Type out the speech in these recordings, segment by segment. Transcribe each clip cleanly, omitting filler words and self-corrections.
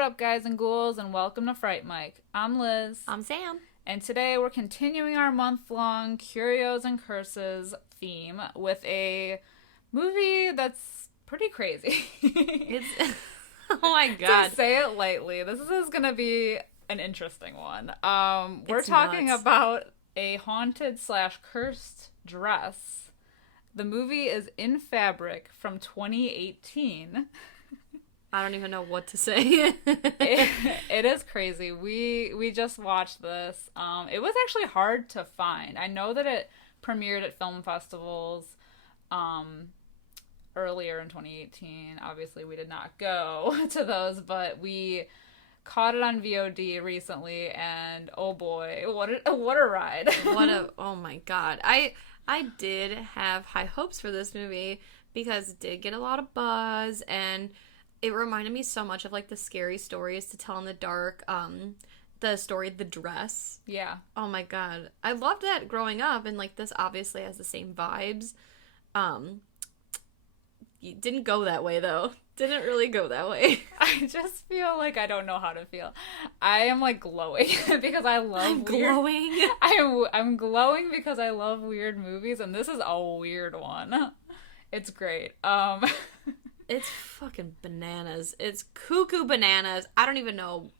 What up, guys and ghouls, and welcome to Fright Mike. I'm Liz. I'm Sam. And today we're continuing our month-long Curios and Curses theme with a movie that's pretty crazy. It's oh my god. To say it lightly, this is going to be an interesting one. We're It's talking nuts. about a haunted/cursed dress. The movie is In Fabric from 2018. I don't even know what to say. It is crazy. We just watched this. It was actually hard to find. I know that it premiered at film festivals earlier in 2018. Obviously, we did not go to those, but we caught it on VOD recently, and oh boy, what a ride. Oh my god. I did have high hopes for this movie because it did get a lot of buzz, and it reminded me so much of like the Scary Stories to Tell in the Dark, the story The Dress. Yeah. Oh my god. I loved that growing up, and like this obviously has the same vibes. It didn't go that way though. Didn't really go that way. I just feel like I don't know how to feel. I am like glowing because I love I'm weird... glowing. I'm glowing because I love weird movies, and this is a weird one. It's great. It's fucking bananas. It's cuckoo bananas. I don't even know.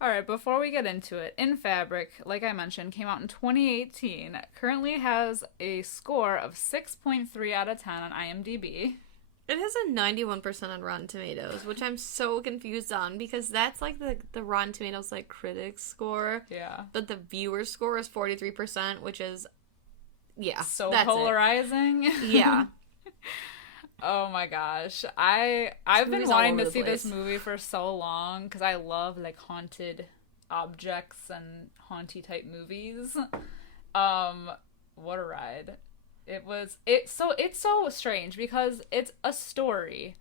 All right, before we get into it, In Fabric, like I mentioned, came out in 2018. Currently has a score of 6.3 out of 10 on IMDb. It has a 91% on Rotten Tomatoes, which I'm so confused on because that's like the Rotten Tomatoes like critics score. Yeah. But the viewer score is 43%, which is So that's polarizing. It. Yeah. Oh my gosh. I've been movie's all wanting over to the see this place. movie for so long because I love like haunted objects and haunty type movies. What a ride. It's so strange because it's a story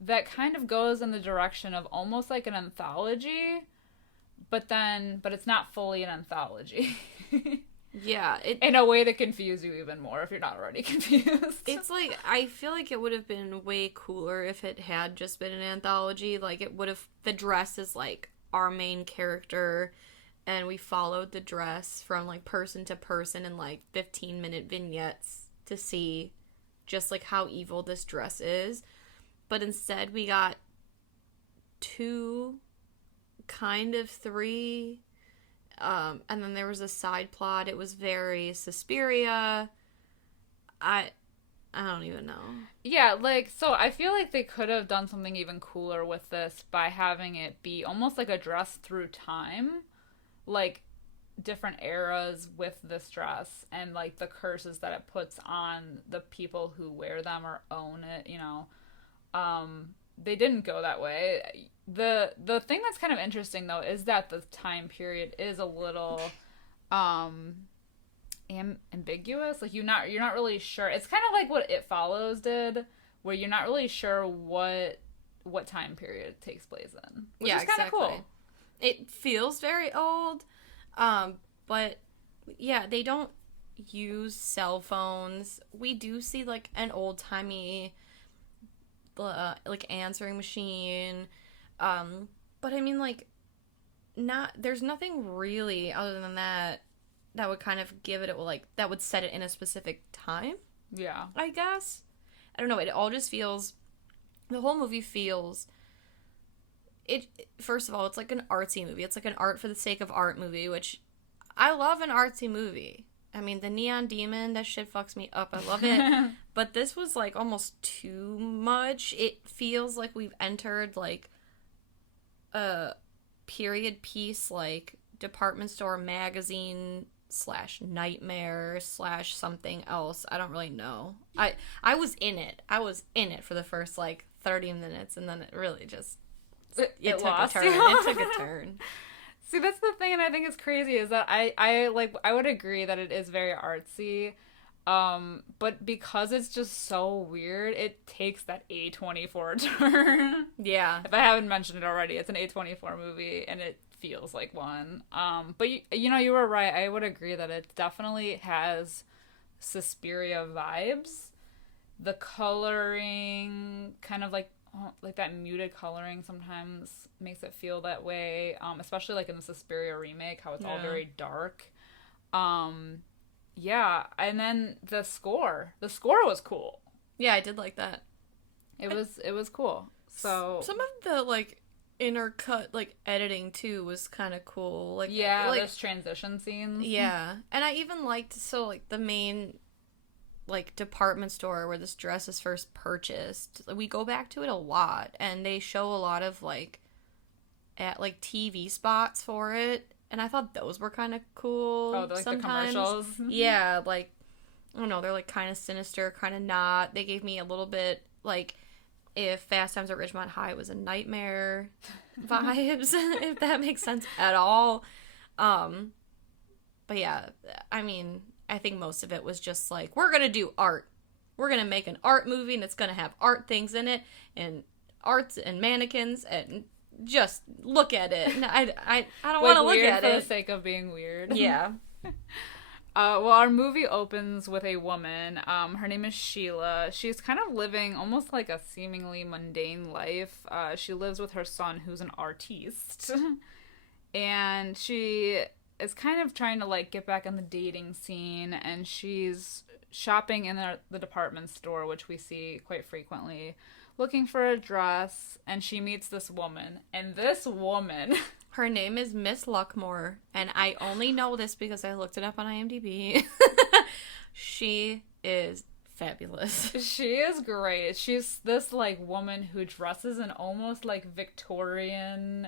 that kind of goes in the direction of almost like an anthology, but it's not fully an anthology. Yeah. In a way that confuses you even more if you're not already confused. It's like, I feel like it would have been way cooler if it had just been an anthology. Like, it would have, the dress is like our main character, and we followed the dress from like person to person in like 15-minute vignettes to see just like how evil this dress is. But instead we got two, kind of three, and then there was a side plot. It was very Suspiria. I don't even know. Yeah, like, so I feel like they could have done something even cooler with this by having it be almost like a dress through time. Like, different eras with this dress and, like, the curses that it puts on the people who wear them or own it, you know. They didn't go that way. The thing that's kind of interesting, though, is that the time period is a little ambiguous. Like, you're not really sure. It's kind of like what It Follows did, where you're not really sure what time period it takes place in, which is kind of cool. It feels very old, but yeah, they don't use cell phones. We do see like an old-timey like answering machine, but I mean, like, there's nothing really other than that would kind of give it, like, that would set it in a specific time. Yeah. I guess. I don't know. It all just feels, the whole movie feels, first of all, it's like an artsy movie. It's like an art for the sake of art movie, which I love an artsy movie. I mean, the Neon Demon, that shit fucks me up. I love it. But this was, like, almost too much. It feels like we've entered, like, a period piece, like, department store magazine / nightmare / something else. I don't really know. I was in it. I was in it for the first, like, 30 minutes, and then it really just... It took lost a turn. you. It took a turn. See, that's the thing, and I think it's crazy, is that I would agree that it is very artsy, but because it's just so weird, it takes that A24 turn. Yeah. If I haven't mentioned it already, it's an A24 movie, and it feels like one. But you know, you were right. I would agree that it definitely has Suspiria vibes. The coloring, kind of like like that muted coloring sometimes makes it feel that way. Especially like in the Suspiria remake, how it's all very dark. Yeah, and then the score was cool. Yeah, I did like that. It was cool. So some of the like intercut like editing too was kind of cool. Like those transition scenes. Yeah, and I even liked like the main like department store where this dress is first purchased. We go back to it a lot, and they show a lot of like at like TV spots for it, and I thought those were kind of cool. Oh, like sometimes. The commercials. Yeah, like I don't know, they're like kind of sinister, kind of not. They gave me a little bit like if Fast Times at Ridgemont High was a nightmare vibes, if that makes sense at all. But yeah, I mean, I think most of it was just like, we're gonna do art. We're gonna make an art movie, and it's gonna have art things in it, and arts and mannequins, and just look at it. And I don't want to look at it for the sake of being weird. Yeah. Well, our movie opens with a woman. Her name is Sheila. She's kind of living almost like a seemingly mundane life. She lives with her son, who's an artiste. And she is kind of trying to, like, get back in the dating scene. And she's shopping in the department store, which we see quite frequently, looking for a dress. And she meets this woman. And this woman... Her name is Miss Luckmore, and I only know this because I looked it up on IMDb. She is fabulous. She is great. She's this, like, woman who dresses in almost, like, Victorian,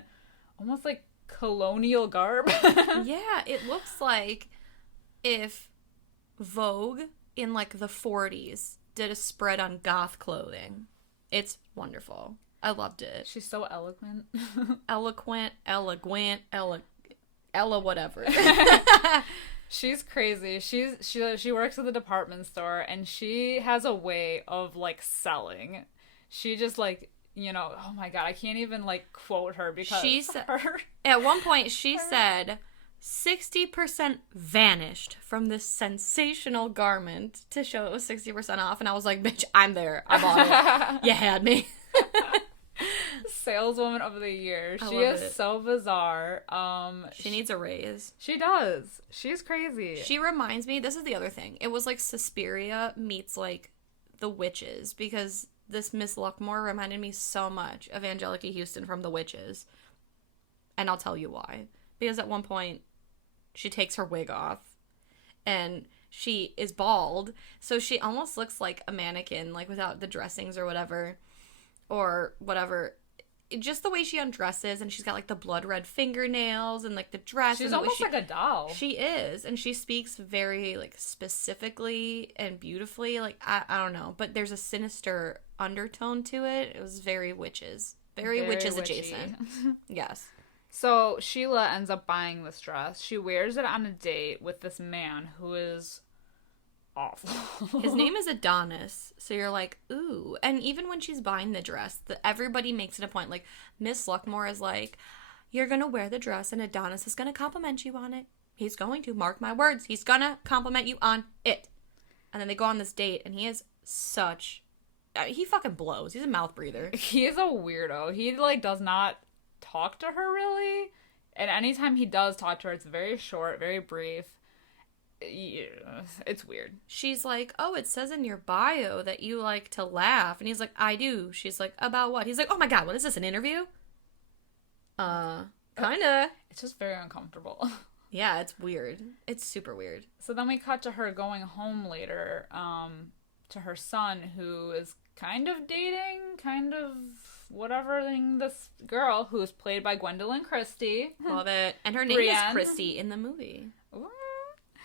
almost, like, colonial garb. Yeah, it looks like if Vogue in, like, the 40s did a spread on goth clothing. It's wonderful. I loved it. She's so eloquent. Ella whatever. She's crazy. She works at the department store, and she has a way of, like, selling. She just, like, you know, oh my god, I can't even, like, quote her because at one point she said 60% vanished from this sensational garment to show it was 60% off, and I was like, bitch, I'm there. I bought it. You had me. Saleswoman of the year. She is so bizarre. She needs a raise. She does. She's crazy. She reminds me, this is the other thing. It was like Suspiria meets like The Witches, because this Miss Luckmore reminded me so much of Angelica Houston from The Witches. And I'll tell you why. Because at one point, she takes her wig off, and she is bald, so she almost looks like a mannequin, like without the dressings or whatever. Just the way she undresses, and she's got like the blood red fingernails and like the dress. She's almost like a doll. She is, and she speaks very like specifically and beautifully. Like I don't know, but there's a sinister undertone to it. It was very witches, very witches witchy. adjacent. Yes. So Sheila ends up buying this dress. She wears it on a date with this man who is awful. His name is Adonis, so you're like, ooh. And even when she's buying the dress, everybody makes it a point. Like, Miss Luckmore is like, you're gonna wear the dress, and Adonis is gonna compliment you on it. He's going to, mark my words, he's gonna compliment you on it. And then they go on this date, and he is such... he fucking blows. He's a mouth breather. He is a weirdo. He, like, does not talk to her, really. And anytime he does talk to her, it's very short, very brief. Yeah, it's weird. She's like, oh, it says in your bio that you like to laugh. And he's like, I do. She's like, about what? He's like, oh my god, what is this, an interview? Kinda. It's just very uncomfortable. Yeah, it's weird. It's super weird. So then we cut to her going home later, to her son, who is kind of dating, kind of whatever this girl who's played by Gwendolyn Christie. Love it. And her name is Christie in the movie. Ooh.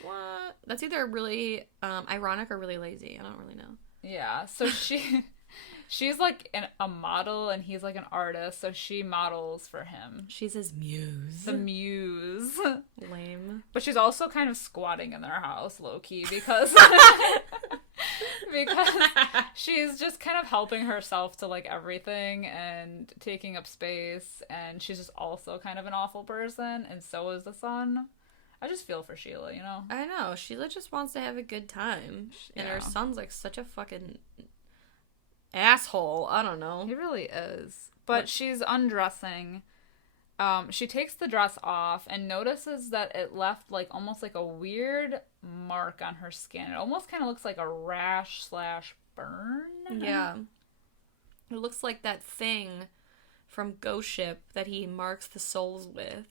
What? That's either really ironic or really lazy. I don't really know. Yeah. So she's like a model, and he's like an artist. So she models for him. She's his muse. The muse. Lame. But she's also kind of squatting in their house, low key, because because she's just kind of helping herself to like everything and taking up space, and she's just also kind of an awful person, and so is the son. I just feel for Sheila, you know? I know. Sheila just wants to have a good time. And her son's like such a fucking asshole. I don't know. He really is. But she's undressing. She takes the dress off and notices that it left like almost like a weird mark on her skin. It almost kind of looks like a rash / burn. Yeah. It looks like that thing from Ghost Ship that he marks the souls with.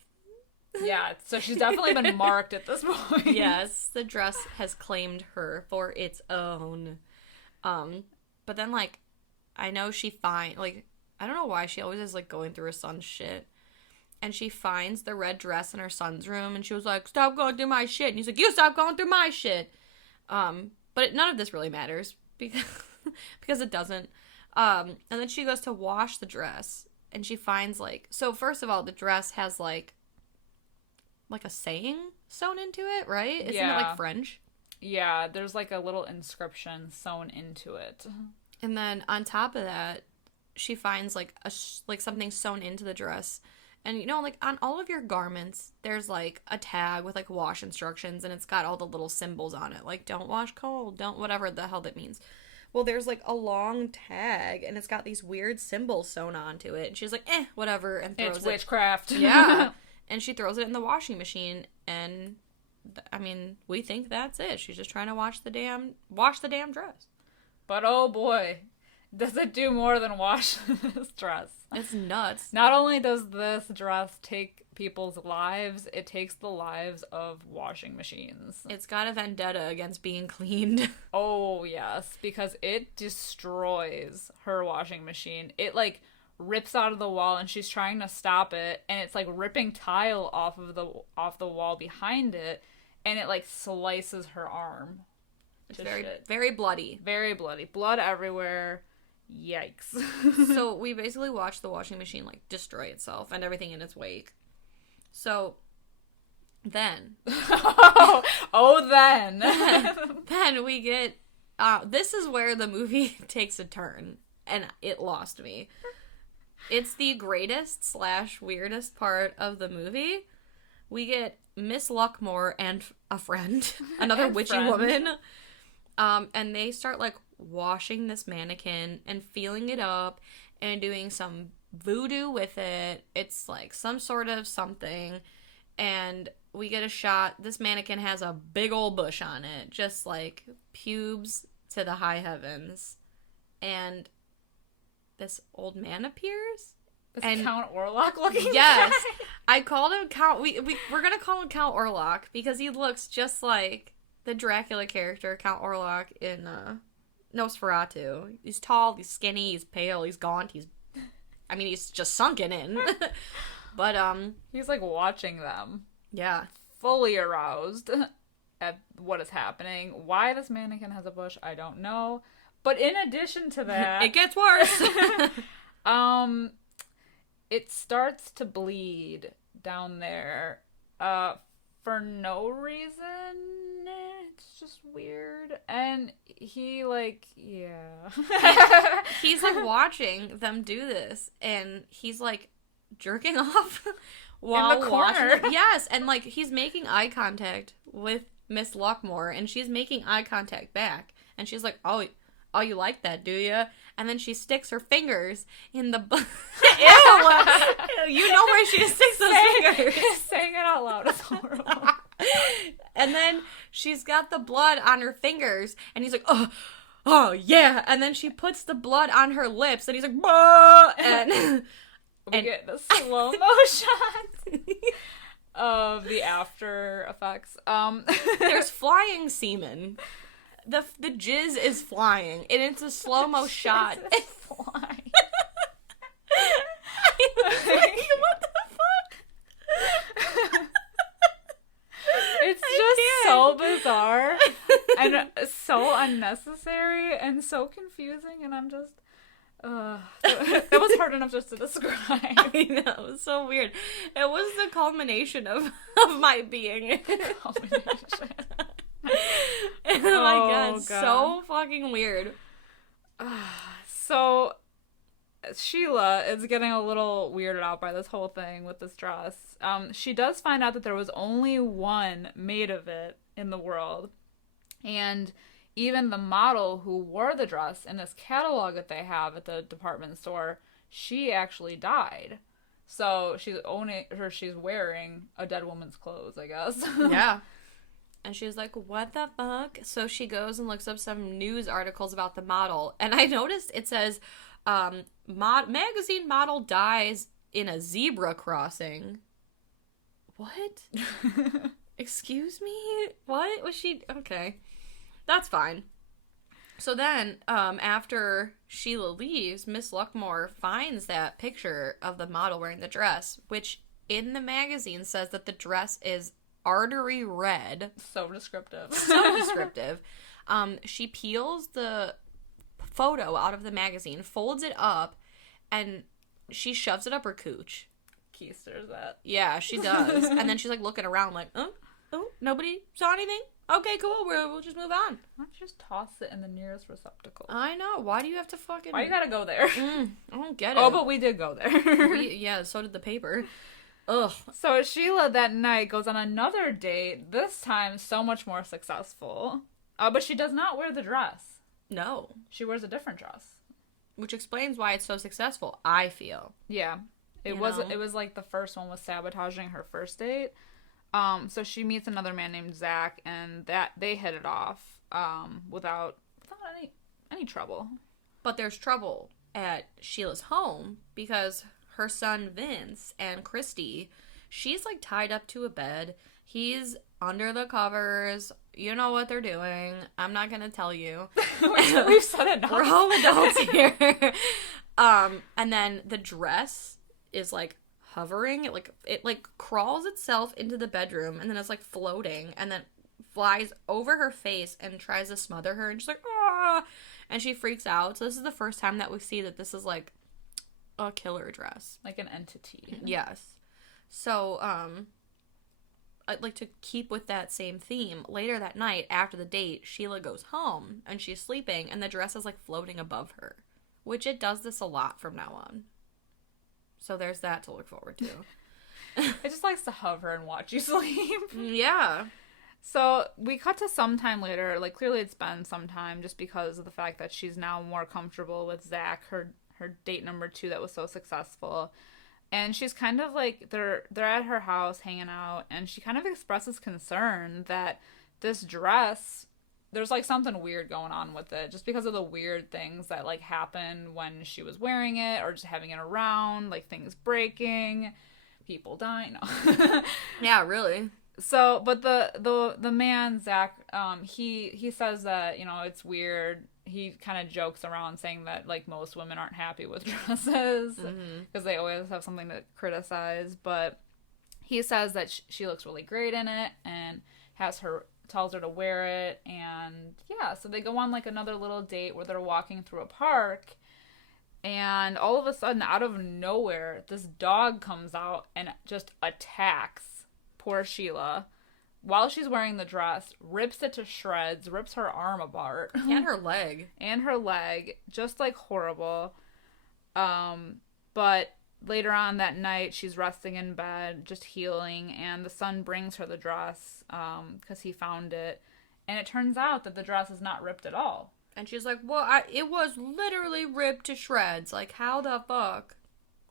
Yeah, so she's definitely been marked at this point. Yes, the dress has claimed her for its own. But then, like, I know I don't know why she always is, like, going through her son's shit. And she finds the red dress in her son's room, and she was like, stop going through my shit. And he's like, you stop going through my shit. But none of this really matters, because it doesn't. And then she goes to wash the dress, and she finds, like... So, first of all, the dress has, like a saying sewn into it, right? Isn't it, like, French? Yeah, there's, like, a little inscription sewn into it. And then, on top of that, she finds, like, something sewn into the dress. And, you know, like, on all of your garments, there's, like, a tag with, like, wash instructions, and it's got all the little symbols on it. Like, don't wash cold, don't whatever the hell that means. Well, there's, like, a long tag, and it's got these weird symbols sewn onto it. And she's like, whatever, and throws it. It's witchcraft. Yeah. And she throws it in the washing machine, and, I mean, we think that's it. She's just trying to wash the damn dress. But, oh boy, does it do more than wash this dress. It's nuts. Not only does this dress take people's lives, it takes the lives of washing machines. It's got a vendetta against being cleaned. Oh, yes, because it destroys her washing machine. It, like, rips out of the wall, and she's trying to stop it, and it's, like, ripping tile off the wall behind it, and it, like, slices her arm. It's very bloody. Very bloody. Blood everywhere. Yikes. So we basically watched the washing machine, like, destroy itself and everything in its wake. So then then we get this is where the movie takes a turn, and it lost me. It's the greatest / weirdest part of the movie. We get Miss Luckmore and a friend, another witchy woman, and they start, like, washing this mannequin and feeling it up and doing some voodoo with it. It's like some sort of something, and we get a shot. This mannequin has a big old bush on it, just like pubes to the high heavens, and this old man appears. And Count Orlok looking yes guy. I called him Count. We're gonna call him Count Orlok because he looks just like the Dracula character Count Orlok in Nosferatu. He's tall, he's skinny, he's pale, he's gaunt, he's just sunken in. But, he's, like, watching them. Yeah. Fully aroused at what is happening. Why this mannequin has a bush, I don't know. But in addition to that... It gets worse! It starts to bleed down there. For no reason. It's just weird. And he, like, yeah. He's, like, watching them do this, and he's, like, jerking off while in the corner. Yes, and, like, he's making eye contact with Miss Luckmore, and she's making eye contact back. And she's like, oh, you like that, do you? And then she sticks her fingers in the... Ew! You know where she sticks those fingers. Saying it out loud is horrible. And then she's got the blood on her fingers, and he's like, oh, yeah. And then she puts the blood on her lips, and he's like, bah! And we get the slow-mo shot of the after effects. There's flying semen. The jizz is flying, and it's a slow-mo shot. It's flying. What the fuck? It's just so bizarre and so unnecessary and so confusing, and I'm just... that was hard enough just to describe. I know, it was so weird. It was the culmination of my being. Culmination. Oh my god, so fucking weird. So Sheila is getting a little weirded out by this whole thing with this dress. She does find out that there was only one made of it in the world, and even the model who wore the dress in this catalog that they have at the department store, she actually died. So she's wearing a dead woman's clothes, I guess. Yeah. And she's like, what the fuck? So she goes and looks up some news articles about the model. And I noticed it says, magazine model dies in a zebra crossing. What? Excuse me? What? Was she... Okay. That's fine. So then, after Sheila leaves, Miss Luckmore finds that picture of the model wearing the dress, which in the magazine says that the dress is artery red. So descriptive. So descriptive. She peels the photo out of the magazine, folds it up, and she shoves it up her cooch. Keisters that. Yeah, she does. And then she's like looking around like, oh, nobody saw anything? Okay, cool. We'll just move on. Why don't you just toss it in the nearest receptacle? I know. Why do you have to fucking... Why you gotta go there? I don't get it. Oh, but we did go there. Yeah, so did the paper. Ugh. So Sheila that night goes on another date, this time so much more successful. But she does not wear the dress. No. She wears a different dress. Which explains why it's so successful, I feel. Yeah. It was like the first one was sabotaging her first date. So she meets another man named Zach, and that they hit it off without any trouble. But there's trouble at Sheila's home because her son Vince and Christy, she's like tied up to a bed. He's under the covers. You know what they're doing. I'm not gonna tell you. We've said enough. We're all adults here. And then the dress is like hovering. It crawls itself into the bedroom, and then it's like floating, and then flies over her face and tries to smother her, and she's like, ah, and she freaks out. So this is the first time that we see that this is like a killer dress, like an entity. Yes. So I'd like to keep with that same theme. Later that night, after the date, Sheila goes home and she's sleeping, and the dress is like floating above her, which it does this a lot from now on. So there's that to look forward to. It just likes to hover and watch you sleep. Yeah. So we cut to some time later. Like, clearly it's been some time just because of the fact that she's now more comfortable with Zach, her date number 2 that was so successful. And she's kind of like, they're at her house hanging out, and she kind of expresses concern that this dress, there's like something weird going on with it, just because of the weird things that like happened when she was wearing it, or just having it around, like things breaking, people dying. No. Yeah, really. So, but the man Zach, he says that, you know, it's weird. He kind of jokes around saying that like most women aren't happy with dresses because they always have something to criticize. But he says that she looks really great in it, and tells her to wear it. And yeah, so they go on like another little date where they're walking through a park, and all of a sudden, out of nowhere, this dog comes out and just attacks poor Sheila while she's wearing the dress, rips it to shreds, rips her arm apart. And her leg. And her leg. Just like horrible. But later on that night, she's resting in bed, just healing, and the son brings her the dress because he found it. And it turns out that the dress is not ripped at all. And she's like, well, it was literally ripped to shreds. Like, how the fuck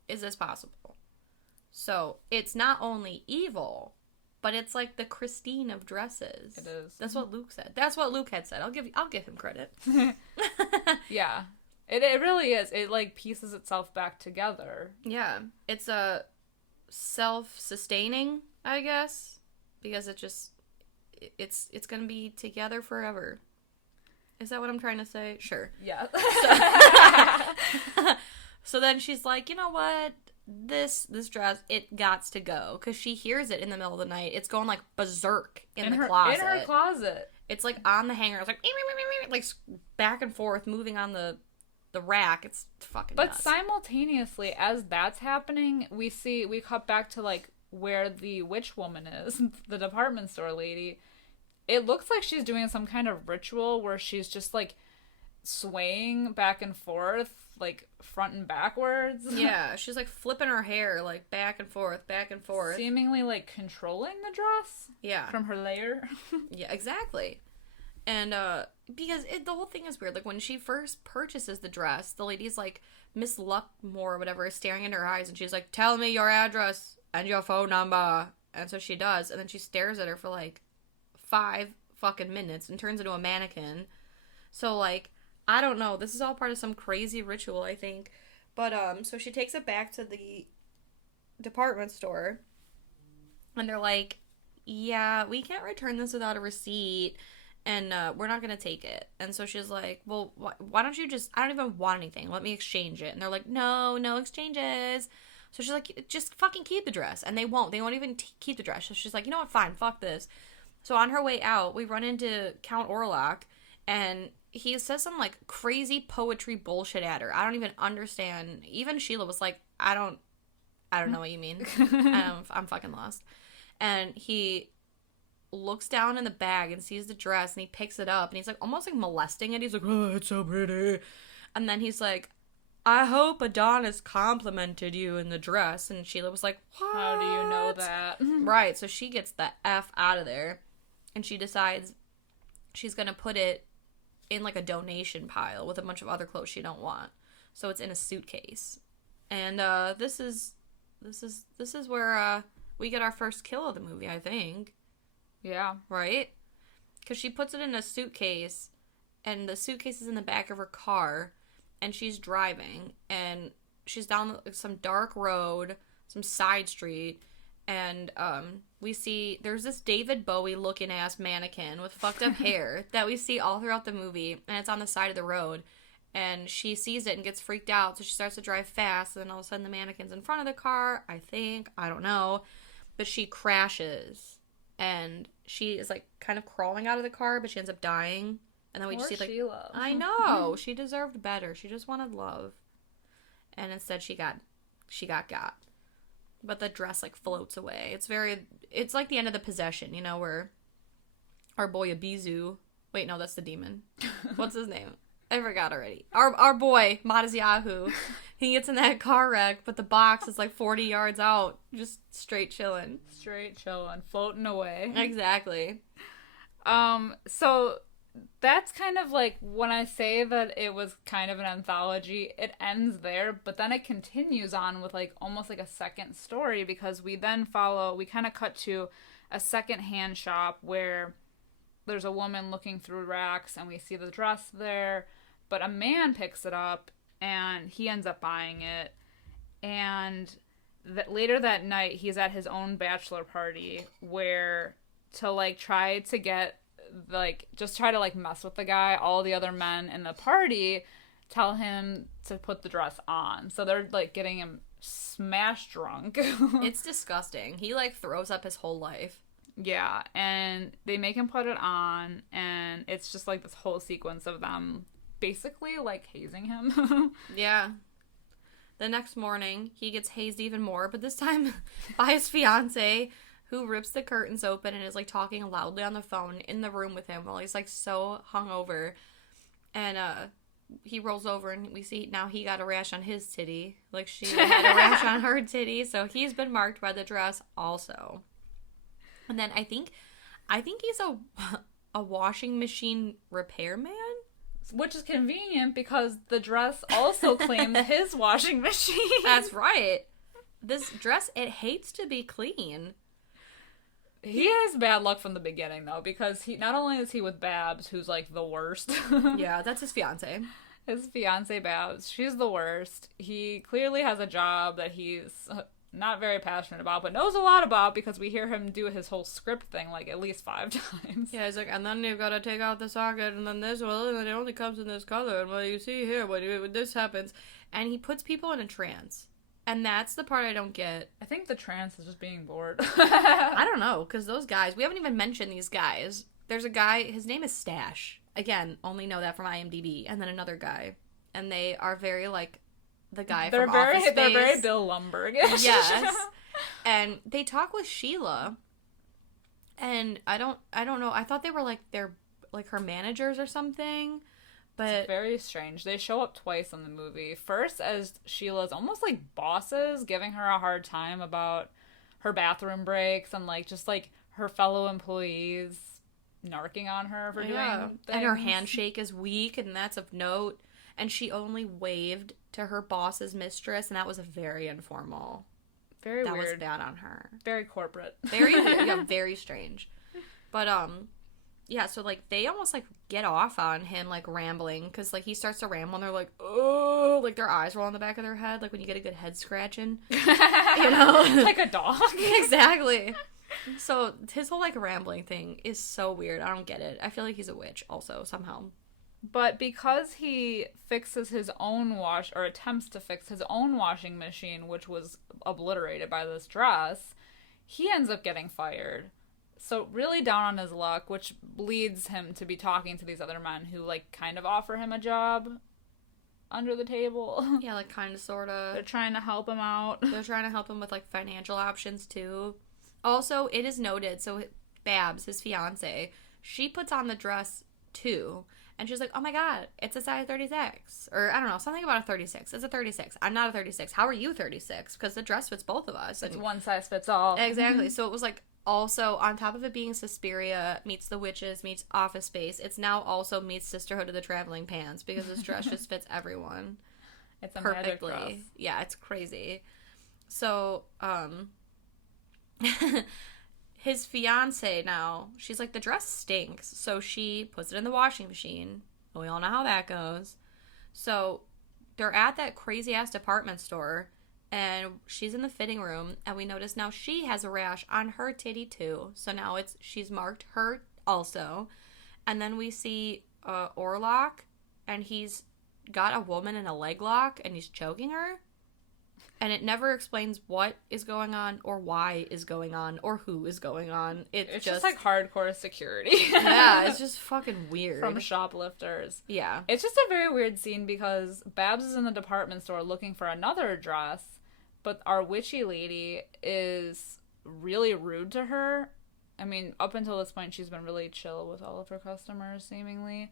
is this possible? So, it's not only evil, but it's like the Christine of dresses. It is. That's what Luke said. That's what Luke had said. I'll give him credit. Yeah. It really is. It like pieces itself back together. Yeah. It's a self-sustaining, I guess, because it's going to be together forever. Is that what I'm trying to say? Sure. Yeah. So then she's like, you know what? This dress, it gots to go. Because she hears it in the middle of the night. It's going, like, berserk in the closet. In her closet. It's, like, on the hanger. It's like back and forth, moving on the rack. It's fucking nuts. But simultaneously, as that's happening, we cut back to, like, where the witch woman is, the department store lady. It looks like she's doing some kind of ritual where she's just, like, swaying back and forth, like, front and backwards. Yeah, she's, like, flipping her hair, like, back and forth, back and forth. Seemingly, like, controlling the dress. Yeah. From her lair. Yeah, exactly. And because the whole thing is weird. Like when she first purchases the dress, the lady's like Miss Luckmore or whatever is staring in her eyes, and she's like, "Tell me your address and your phone number." And so she does, and then she stares at her for like 5 fucking minutes and turns into a mannequin. So like, I don't know. This is all part of some crazy ritual, I think. But so she takes it back to the department store, and they're like, "Yeah, we can't return this without a receipt." And we're not gonna take it. And so she's like, well, why don't you just, I don't even want anything, let me exchange it. And they're like, no exchanges. So she's like, just fucking keep the dress. And they won't even keep the dress. So she's like, you know what, fine, fuck this. So on her way out, we run into Count Orlok, and he says some like crazy poetry bullshit at her. I don't even understand. Even Sheila was like, I don't know what you mean. I'm fucking lost. And he looks down in the bag and sees the dress, and he picks it up, and he's like almost like molesting it. He's like, oh, it's so pretty. And then he's like, I hope Adonis complimented you in the dress. And Sheila was like, what? How do you know that? Right, so she gets the F out of there, and she decides she's gonna put it in like a donation pile with a bunch of other clothes she don't want. So it's in a suitcase. And this is where we get our first kill of the movie, I think. Yeah. Right? Because she puts it in a suitcase, and the suitcase is in the back of her car, and she's driving, and she's down some dark road, some side street, and we see there's this David Bowie looking ass mannequin with fucked up hair that we see all throughout the movie, and it's on the side of the road, and she sees it and gets freaked out, so she starts to drive fast, and then all of a sudden the mannequin's in front of the car, I don't know, but she crashes. And she is like kind of crawling out of the car, but she ends up dying. And then we just see like, Sheila. I know, she deserved better. She just wanted love, and instead she got. But the dress like floats away. It's like the end of The Possession, you know, where our boy Abizu. Wait, no, that's the demon. What's his name? I forgot already. Our boy Matisyahu. He gets in that car wreck, but the box is like 40 yards out, just straight chilling, floating away. Exactly. So that's kind of like when I say that it was kind of an anthology, it ends there, but then it continues on with like almost like a second story, because we kind of cut to a secondhand shop where there's a woman looking through racks, and we see the dress there, but a man picks it up and he ends up buying it. And later that night, he's at his own bachelor party where to like try to get like just try to like mess with the guy. All the other men in the party tell him to put the dress on, so they're like getting him smash drunk. It's disgusting. He like throws up his whole life. Yeah, and they make him put it on, and it's just like this whole sequence of them basically like hazing him. Yeah. The next morning, he gets hazed even more, but this time by his fiance, who rips the curtains open and is like talking loudly on the phone in the room with him while he's like so hungover. And he rolls over, and we see now he got a rash on his titty, like she had a rash on her titty, so he's been marked by the dress also. And then I think he's a washing machine repairman. Which is convenient because the dress also claims his washing machine. That's right. This dress, it hates to be clean. He has bad luck from the beginning, though, because not only is he with Babs, who's like the worst. Yeah, that's his fiance. His fiance, Babs, she's the worst. He clearly has a job that he's not very passionate about, but knows a lot about, because we hear him do his whole script thing like at least 5 times. Yeah, he's like, and then you've got to take out the socket, and then this, well, and it only comes in this color, and well, you see here when this happens, and he puts people in a trance, and that's the part I don't get. I think the trance is just being bored. I don't know, because those guys, we haven't even mentioned these guys. There's a guy, his name is Stash. Again, only know that from IMDb, and then another guy, and they are very like the guy from Office Space. They're very Bill Lumberg. Yes. And they talk with Sheila. And I don't know. I thought they were like her managers or something. But it's very strange. They show up twice in the movie. First as Sheila's almost like bosses, giving her a hard time about her bathroom breaks and like just like her fellow employees narking on her for doing things. And her handshake is weak, and that's of note. And she only waved to her boss's mistress, and that was very informal. Very that weird. That was bad on her. Very corporate. Very weird. Yeah, very strange. But, yeah, so, like, they almost, like, get off on him, like, rambling, because, like, he starts to ramble, and they're like, oh, like, their eyes roll on the back of their head, like, when you get a good head scratching, you know? Like a dog. Exactly. So, his whole, like, rambling thing is so weird. I don't get it. I feel like he's a witch, also, somehow. But because he fixes his own or attempts to fix his own washing machine, which was obliterated by this dress, he ends up getting fired. So really down on his luck, which leads him to be talking to these other men who, like, kind of offer him a job under the table. Yeah, like, kind of, sort of. They're trying to help him out. They're trying to help him with, like, financial options, too. Also, it is noted, so Babs, his fiance, she puts on the dress, too. And she's like, oh my god, it's a size 36. Or, I don't know, something about a 36. It's a 36. I'm not a 36. How are you 36? Because the dress fits both of us. It's one size fits all. Exactly. So it was like, also, on top of it being Suspiria meets The Witches meets Office Space, it's now also meets Sisterhood of the Traveling Pants, because this dress just fits everyone. It's a perfectly. Magic dress. Yeah, it's crazy. So, his fiance now, she's like, the dress stinks. So she puts it in the washing machine. We all know how that goes. So they're at that crazy ass department store, and she's in the fitting room, and we notice now she has a rash on her titty too. So now she's marked her also. And then we see Orlok, and he's got a woman in a leg lock, and he's choking her. And it never explains what is going on, or why is going on, or who is going on. It's just like hardcore security. Yeah, it's just fucking weird. From shoplifters. Yeah. It's just a very weird scene, because Babs is in the department store looking for another dress, but our witchy lady is really rude to her. I mean, up until this point, she's been really chill with all of her customers, seemingly.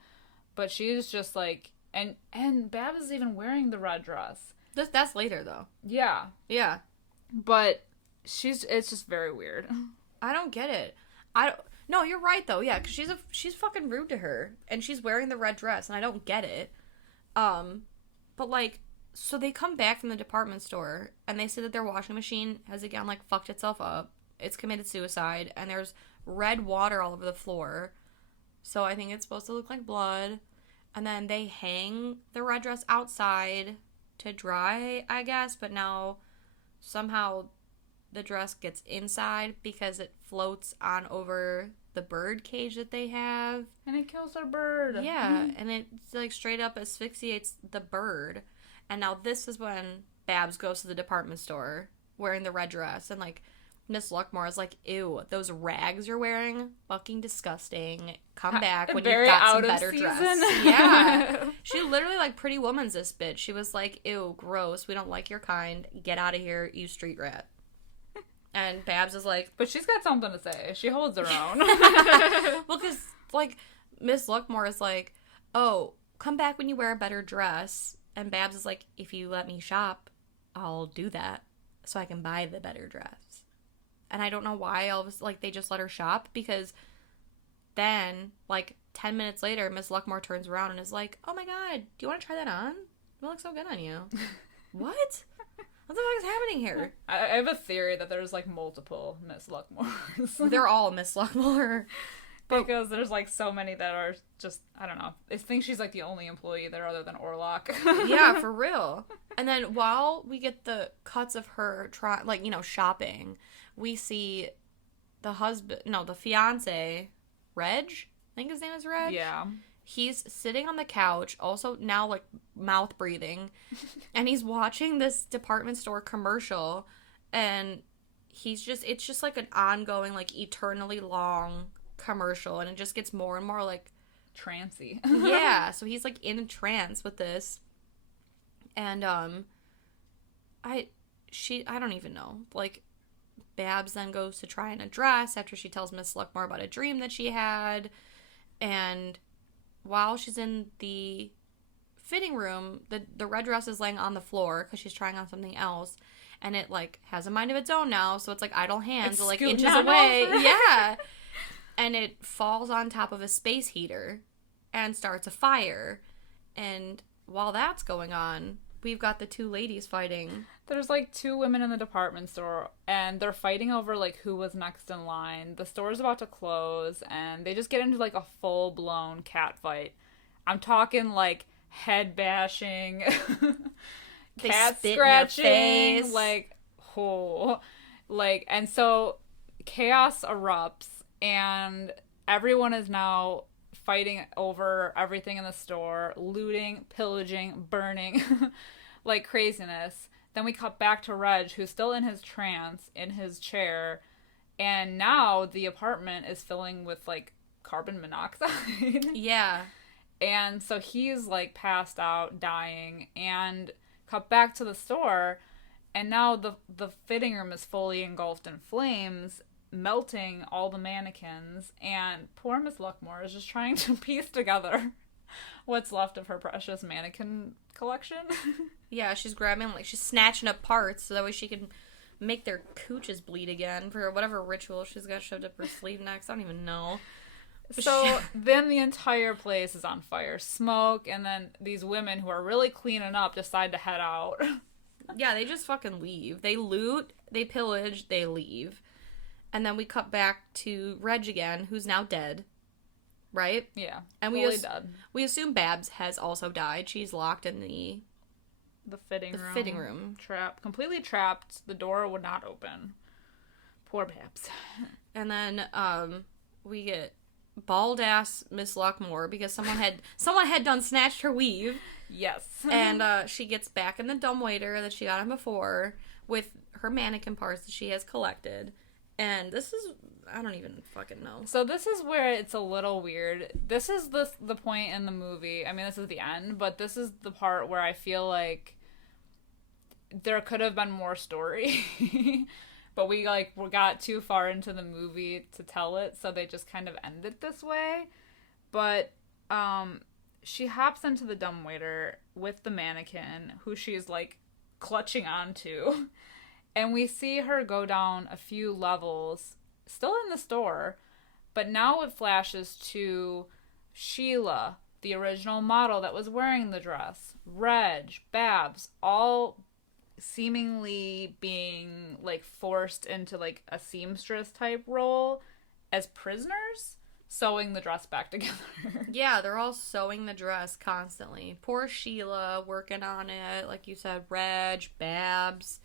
But she's just like... And Babs is even wearing the red dress. That's later, though. Yeah. Yeah. But it's just very weird. I don't get it. No, you're right, though. Yeah, because she's fucking rude to her. And she's wearing the red dress, and I don't get it. But, like, so they come back from the department store, and they say that their washing machine has, again, like, fucked itself up. It's committed suicide, and there's red water all over the floor. So I think it's supposed to look like blood. And then they hang the red dress outside to dry, I guess, but now somehow the dress gets inside because it floats on over the bird cage that they have. And it kills their bird. Yeah, and it, like, straight up asphyxiates the bird. And now this is when Babs goes to the department store wearing the red dress, and, like, Miss Luckmore is like, ew, those rags you're wearing, fucking disgusting. Come back when you've got some better dress. Yeah. She literally, like, Pretty Woman's this bitch. She was like, ew, gross. We don't like your kind. Get out of here, you street rat. And Babs is like... But she's got something to say. She holds her own. Well, because, like, Miss Luckmore is like, oh, come back when you wear a better dress. And Babs is like, if you let me shop, I'll do that so I can buy the better dress. And I don't know why all of us, like, they just let her shop, because then, like, 10 minutes later, Miss Luckmore turns around and is like, oh my god, do you want to try that on? It looks so good on you. What? What the fuck is happening here? I have a theory that there's, like, multiple Miss Luckmores. They're all Miss Luckmore. Because there's, like, so many that are just, I don't know. I think she's, like, the only employee there other than Orlok. Yeah, for real. And then while we get the cuts of her, shopping, we see the fiance, Reg? I think his name is Reg? Yeah. He's sitting on the couch, also now, like, mouth breathing, and he's watching this department store commercial, and it's just, like, an ongoing, like, eternally long commercial, and it just gets more and more, like... Trancy. Yeah, so he's, like, in a trance with this, and, I don't even know, like... Babs then goes to try on a dress after she tells Miss Luckmore about a dream that she had. And while she's in the fitting room, the red dress is laying on the floor because she's trying on something else. And it, like, has a mind of its own now. So it's, like, idle hands, like, inches away. Yeah. and it falls on top of a space heater and starts a fire. And while that's going on, we've got the two ladies fighting. There's like two women in the department store, and they're fighting over like who was next in line. The store's about to close, and they just get into like a full-blown cat fight. I'm talking like head bashing, cat scratching, like, oh, like, and so chaos erupts, and everyone is now fighting over everything in the store, looting, pillaging, burning, like craziness. Then we cut back to Reg, who's still in his trance, in his chair, and now the apartment is filling with, like, carbon monoxide. Yeah. And so he's, like, passed out, dying, and cut back to the store, and now the fitting room is fully engulfed in flames, melting all the mannequins, and poor Miss Luckmore is just trying to piece together what's left of her precious mannequin collection. Yeah, she's grabbing, like, she's snatching up parts so that way she can make their cooches bleed again for whatever ritual she's got shoved up her sleeve next. I don't even know. So then the entire place is on fire. Smoke, and then these women who are really cleaning up decide to head out. Yeah, they just fucking leave. They loot, they pillage, they leave. And then we cut back to Reg again, who's now dead. Right? Yeah, and dead. We assume Babs has also died. She's locked in the fitting room. Trapped. Completely trapped. The door would not open. Poor Babs. And then we get bald ass Miss Luckmore because someone had done snatched her weave. Yes. And she gets back in the dumbwaiter that she got in before with her mannequin parts that she has collected. And this is, I don't even fucking know. So this is where it's a little weird. This is the point in the movie. I mean, this is the end, but this is the part where I feel like there could have been more story. But we got too far into the movie to tell it, so they just kind of end it this way. But she hops into the dumbwaiter with the mannequin, who she's like clutching onto. And we see her go down a few levels, still in the store, but now it flashes to Sheila, the original model that was wearing the dress, Reg, Babs, all seemingly being, like, forced into, like, a seamstress type role as prisoners, sewing the dress back together. Yeah, they're all sewing the dress constantly. Poor Sheila working on it, like you said, Reg, Babs.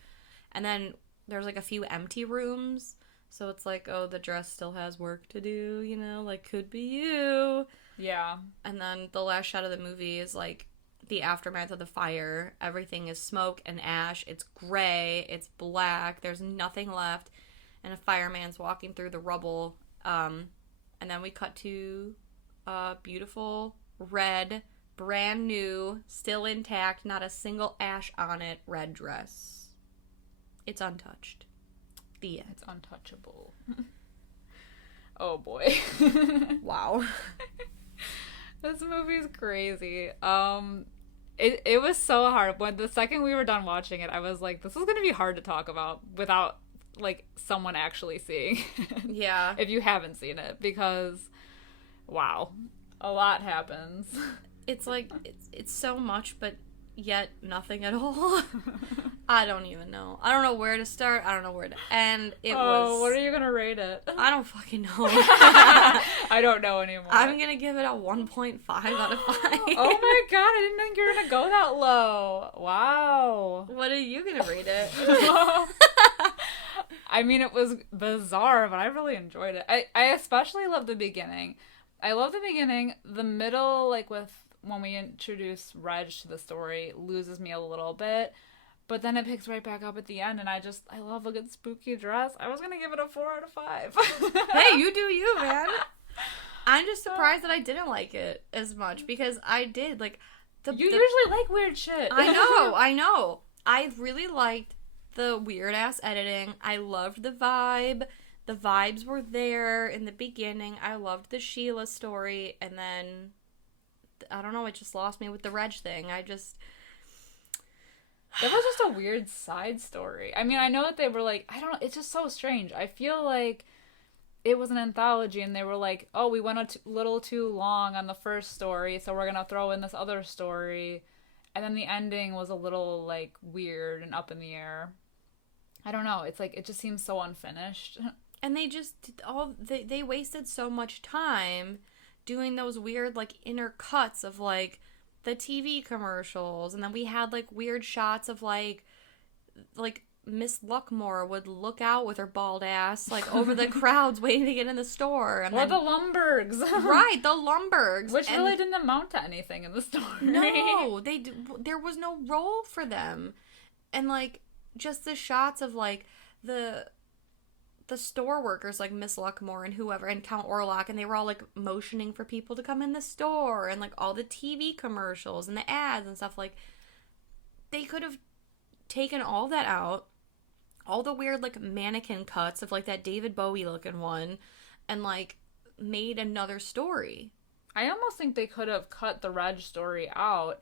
And then there's, like, a few empty rooms. So it's like, oh, the dress still has work to do, you know? Like, could be you. Yeah. And then the last shot of the movie is, like, the aftermath of the fire. Everything is smoke and ash. It's gray. It's black. There's nothing left. And a fireman's walking through the rubble. And then we cut to a beautiful, red, brand new, still intact, not a single ash on it, red dress. It's untouched. The end. It's untouchable. Oh boy. Wow. This movie's crazy. It was so hard. When the second we were done watching it, I was like, this is gonna be hard to talk about without, like, someone actually seeing it. Yeah. If you haven't seen it, because wow, a lot happens. It's like it's so much, but yet nothing at all. I don't even know. I don't know where to start. I don't know where to end. What are you gonna rate it? I don't fucking know. I don't know anymore. I'm gonna give it a 1.5 out of 5. Oh my god, I didn't think you were gonna go that low. Wow. What are you gonna rate it? I mean, it was bizarre, but I really enjoyed it. I especially love the beginning. I love the beginning. The middle, like, with when we introduce Reg to the story, loses me a little bit. But then it picks right back up at the end, and I love a good spooky dress. I was going to give it a 4 out of 5. Hey, you do you, man. I'm just surprised that I didn't like it as much, because I did, like... You usually like weird shit. I know. I really liked the weird-ass editing. I loved the vibe. The vibes were there in the beginning. I loved the Sheila story, and then... I don't know, it just lost me with the Reg thing. It was just a weird side story. I mean, I know that they were like, it's just so strange. I feel like it was an anthology and they were like, oh, we went little too long on the first story, so we're gonna throw in this other story. And then the ending was a little, like, weird and up in the air. I don't know. It's like, it just seems so unfinished. And they wasted so much time doing those weird, like, inner cuts of, like, the TV commercials. And then we had, like, weird shots of, like Miss Luckmore would look out with her bald ass, like, over the crowds waiting to get in the store. And or the Lumbergs. Right, the Lumbergs. Which really didn't amount to anything in the story. No, there was no role for them. And, like, just the shots of, like, the store workers, like Miss Luckmore and whoever, and Count Orlok, and they were all, like, motioning for people to come in the store, and, like, all the TV commercials and the ads and stuff. Like, they could have taken all that out, all the weird, like, mannequin cuts of, like, that David Bowie looking one, and, like, made another story. I almost think they could have cut the Reg story out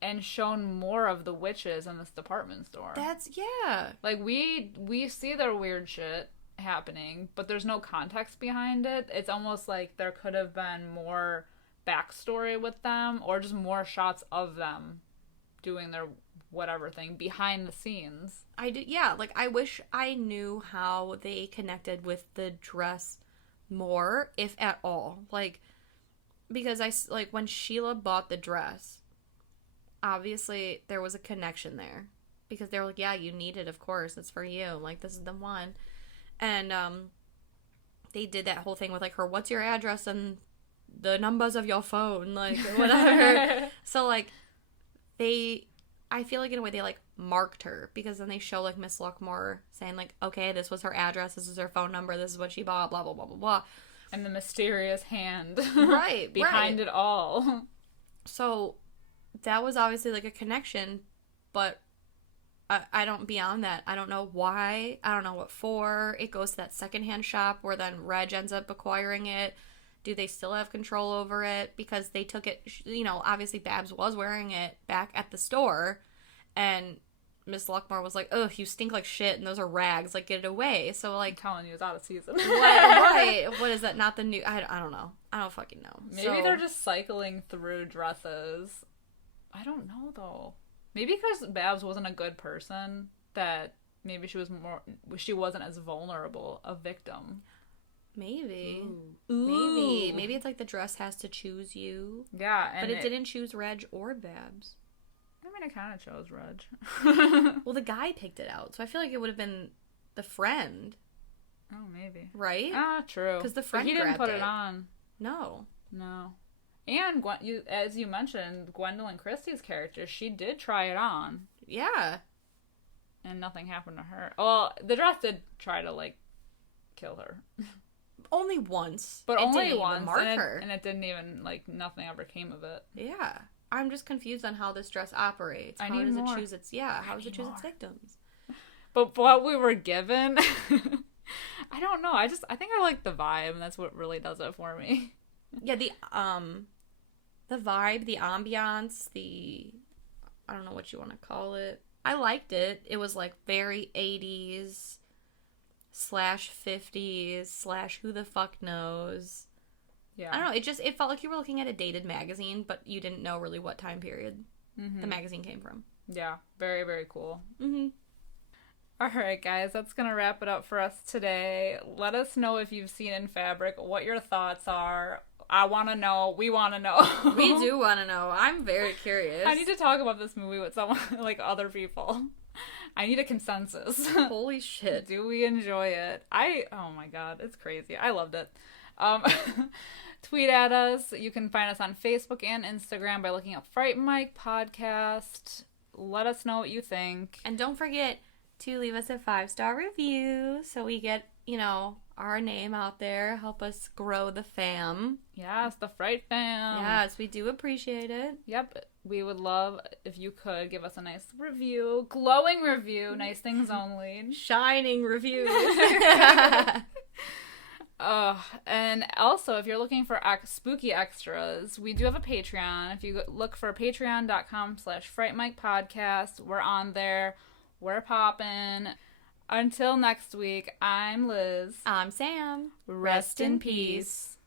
and shown more of the witches in this department store. Yeah. Like, we see their weird shit happening, but there's no context behind it. It's almost like there could have been more backstory with them, or just more shots of them doing their whatever thing behind the scenes. Like, I wish I knew how they connected with the dress more, if at all. Like, because when Sheila bought the dress, obviously there was a connection there, because they were like, yeah, you need it, of course, it's for you, like, this is the one. And they did that whole thing with, like, her, what's your address and the numbers of your phone, like, whatever. So, like, I feel like in a way they, like, marked her, because then they show, like, Miss Luckmore saying, like, okay, this was her address, this is her phone number, this is what she bought, blah, blah, blah, blah, blah. And the mysterious hand right behind it all. So that was obviously, like, a connection, but I don't, beyond that, I don't know why, I don't know what for. It goes to that secondhand shop where then Reg ends up acquiring it. Do they still have control over it? Because they took it, you know, obviously Babs was wearing it back at the store, and Miss Luckmore was like, ugh, you stink like shit, and those are rags, like, get it away. So, like, I'm telling you, it's out of season. right. What is that? Not the new, I don't know. I don't fucking know. Maybe they're just cycling through dresses. I don't know, though. Maybe because Babs wasn't a good person, that maybe she wasn't as vulnerable a victim. Maybe. Ooh. Maybe it's like the dress has to choose you. Yeah. But it didn't choose Reg or Babs. I mean, it kind of chose Reg. Well, the guy picked it out, so I feel like it would have been the friend. Oh, maybe. Right? Ah, true. Because the friend he didn't grabbed put it on. No. And as you mentioned, Gwendolyn Christie's character, she did try it on. Yeah. And nothing happened to her. Well, the dress did try to, like, kill her. Only once. But it only didn't once. Even mark her. And it didn't even, like, nothing ever came of it. Yeah. I'm just confused on how this dress operates. How does it choose its victims? But what we were given, I don't know. I think I like the vibe, and that's what really does it for me. Yeah, the vibe, the ambiance, I don't know what you want to call it. I liked it. It was, like, very 80s / 50s / who the fuck knows. Yeah. I don't know. It felt like you were looking at a dated magazine, but you didn't know really what time period the magazine came from. Yeah. Very, very cool. Mm-hmm. All right, guys. That's going to wrap it up for us today. Let us know if you've seen In Fabric, what your thoughts are. I want to know. We want to know. We do want to know. I'm very curious. I need to talk about this movie with someone, like, other people. I need a consensus. Holy shit. Do we enjoy it? Oh my god, it's crazy. I loved it. Tweet at us. You can find us on Facebook and Instagram by looking up Fright Mike Podcast. Let us know what you think. And don't forget to leave us a 5-star review so we get, our name out there. Help us grow the fam. Yes, the Fright fam. Yes, we do appreciate it. Yep. We would love if you could give us a nice review. Glowing review. Nice things only. Shining reviews. And also, if you're looking for spooky extras, we do have a Patreon. If you look for patreon.com/FrightMikePodcast, we're on there. We're popping. Until next week, I'm Liz. I'm Sam. Rest in peace.